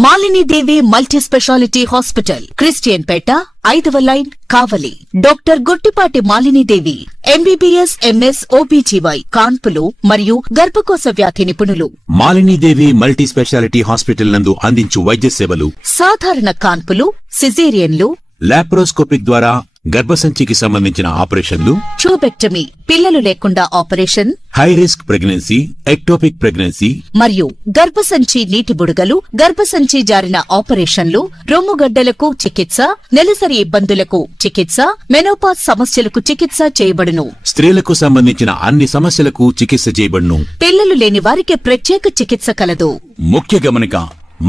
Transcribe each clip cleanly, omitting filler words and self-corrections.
మాలిని దేవి multi speciality hospital, Christian పేట, 5వ line, కావలి. Doctor Guttipati Malini దేవి MBBS, MS, OBGY, కాన్పులు మరియు గర్భకోశ వ్యాధి నిపుణులు. మాలిని దేవి మల్టీ స్పెషాలిటీ హాస్పిటల్ నందు అందించు వైద్య సేవలు: సాధారణ కాన్పులు, సిజేరియన్లు, లాప్రోస్కోపిక్ ద్వారా గర్భసంచికి సంబంధించిన ఆపరేషన్లు, ట్యూబెక్టమీ, పిల్లలు లేకుండా operation, high risk pregnancy, ectopic pregnancy మరియు గర్భసంచి నీటి బుడగలు, గర్భసంచి జారిన ఆపరేషన్లు, రొమ్ముగడ్డలకు చికిత్స, నెలసరి ఇబ్బందులకు చికిత్స, మెనోపాజ్ సమస్యలకు చికిత్స చేయబడును. స్త్రీలకు సంబంధించిన అన్ని సమస్యలకు చికిత్స చేయబడును. పిల్లలు లేని వారికి ప్రత్యేక చికిత్స కలదు. ముఖ్య గమనిక: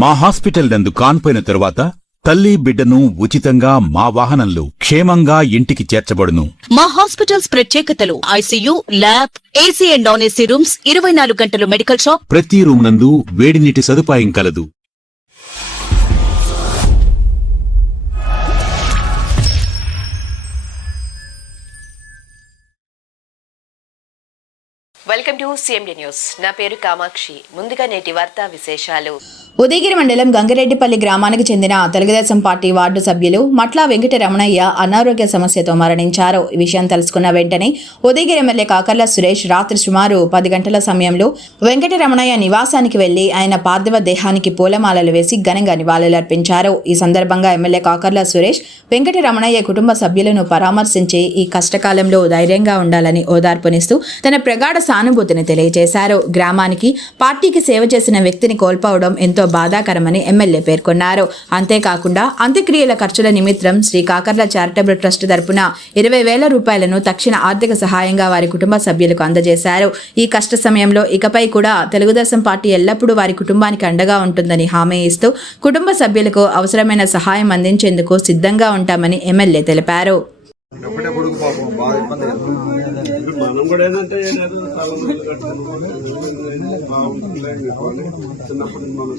మా హాస్పిటల్ నందు కాన్పోయిన తరువాత తల్లి బిడ్డను ఉచితంగా మా వాహనంలో క్షేమంగా ఇంటికి చేర్చబడును. మా హాస్పిటల్స్ ప్రత్యేకతలు: ICU, lab, AC and non AC rooms, 24 గంటలు మెడికల్ షాప్, ప్రతి రూమ్ నందు వేడి నీటి సదుపాయం కలదు. Welcome to CMD news. నా పేరు కామాక్షి. ముందుగా నేటి వార్తా విశేషాలు. ఉదయగిరి మండలం గంగిరెడ్డిపల్లి గ్రామానికి చెందిన తెలుగుదేశం పార్టీ వార్డు సభ్యులు మట్ల వెంకట రమణయ్య అనారోగ్య సమస్యతో మరణించారు. ఈ విషయం తెలుసుకున్న వెంటనే ఉదయగిరి ఎమ్మెల్యే కాకర్ల సురేష్ రాత్రి సుమారు 10 గంటల సమయంలో వెంకట రమణయ్య నివాసానికి వెళ్లి ఆయన పార్థివ దేహానికి పూలమాలలు వేసి ఘనంగా నివాళులర్పించారు. ఈ సందర్భంగా ఎమ్మెల్యే కాకర్ల సురేష్ వెంకట రమణయ్య కుటుంబ సభ్యులను పరామర్శించి ఈ కష్టకాలంలో ధైర్యంగా ఉండాలని ఓదార్పునిస్తూ తన ప్రగాఢ సానుభూతిని తెలియజేశారు. గ్రామానికి, పార్టీకి సేవ చేసిన వ్యక్తిని కోల్పోవడం ఎంతో బాధాకరమని ఎమ్మెల్యే పేర్కొన్నారు. అంతేకాకుండా అంత్యక్రియల ఖర్చుల నిమిత్తం శ్రీ కాకర్ల చారిటబుల్ ట్రస్ట్ తరపున 20,000 రూపాయలను తక్షణ ఆర్థిక సహాయంగా వారి కుటుంబ సభ్యులకు అందజేశారు. ఈ కష్ట సమయంలో ఇకపై కూడా తెలుగుదేశం పార్టీ ఎల్లప్పుడూ వారి కుటుంబానికి అండగా ఉంటుందని హామీ ఇస్తూ కుటుంబ సభ్యులకు అవసరమైన సహాయం అందించేందుకు సిద్ధంగా ఉంటామని ఎమ్మెల్యే తెలిపారు. మనం కూడా ఏంటంటే చిన్నప్పుడు మనం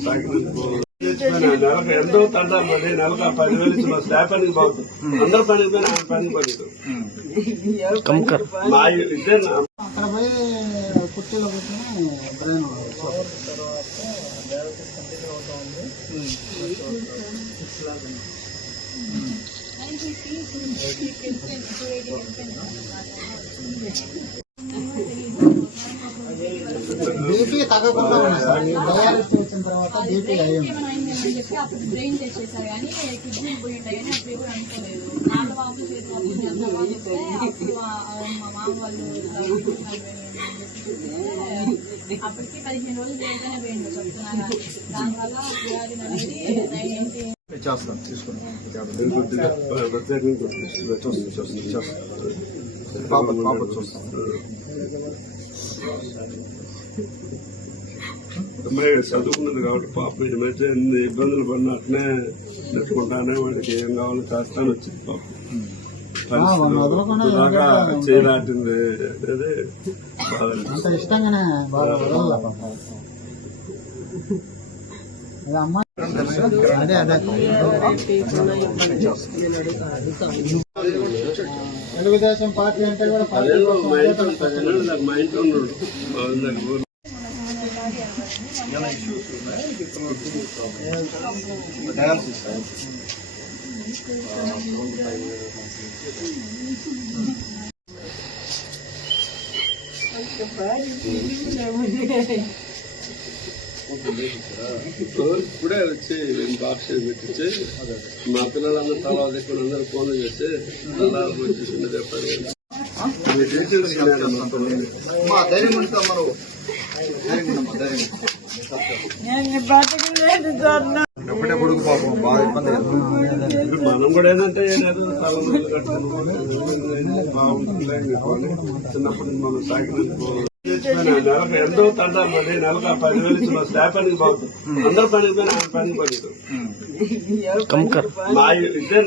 నెలకు ఎంతో తంటాలి. మరి నెలకు 10,000 ఇచ్చి మా స్టాఫ్ పనికి బాగుతుంది. అందరూ పనికి పోయినా ఆయన పనికి పడుతుంది. మా ఇదే బీపీ తగ్గకుండా డయాలిసిస్ వచ్చిన తర్వాత బీపీ అయ్యింది. అప్పుడు బ్రెయిన్ టెస్ట్ చేశారు కానీ కిడ్నీ పోయి ఉంటాయి కానీ అప్పుడు కూడా అనుకోలేదు. నాన్న బాబు చేతి అప్పుడు మా మామ వాళ్ళు అప్పటికి 15 రోజులు చేయగానే పోయింది చెప్తున్నారు. దానివల్ల వ్యాధి అనేది చేస్తాను తీసుకుని అమ్మాయి చదువుకున్నది కాబట్టి పాప ఏమైతే ఎన్ని ఇబ్బందులు పడినట్నే నెట్టుకుంటానే వాడికి ఏం కావాలో చేస్తాను వచ్చింది పాప. దాకా చేయలాంటింది అనేది అంత ఇష్టంగానే బాగా అదే తెలుగుదేశం పార్టీ అంటే కూడా మా ఇంట్లో ఉన్నాడు. ఇప్పుడే వచ్చి బాక్స్ పెట్టించి మా పిల్లలందరూ తలా దగ్గర అందరూ ఫోన్లు చేస్తే మనం కూడా ఏంటంటే చిన్నప్పుడు మనం నెలకు ఎంతో తంటాలి. మరి నెలకు 10,000 ఇచ్చి మా స్టాఫ్ పనికి బాగుతుంది. అందరూ పనికి పోయినా ఆయన పనికి పడుతుంది. మా ఇదే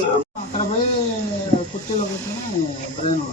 అక్కడ పోయి కుర్చీలో కూర్చొని బ్రెయిన్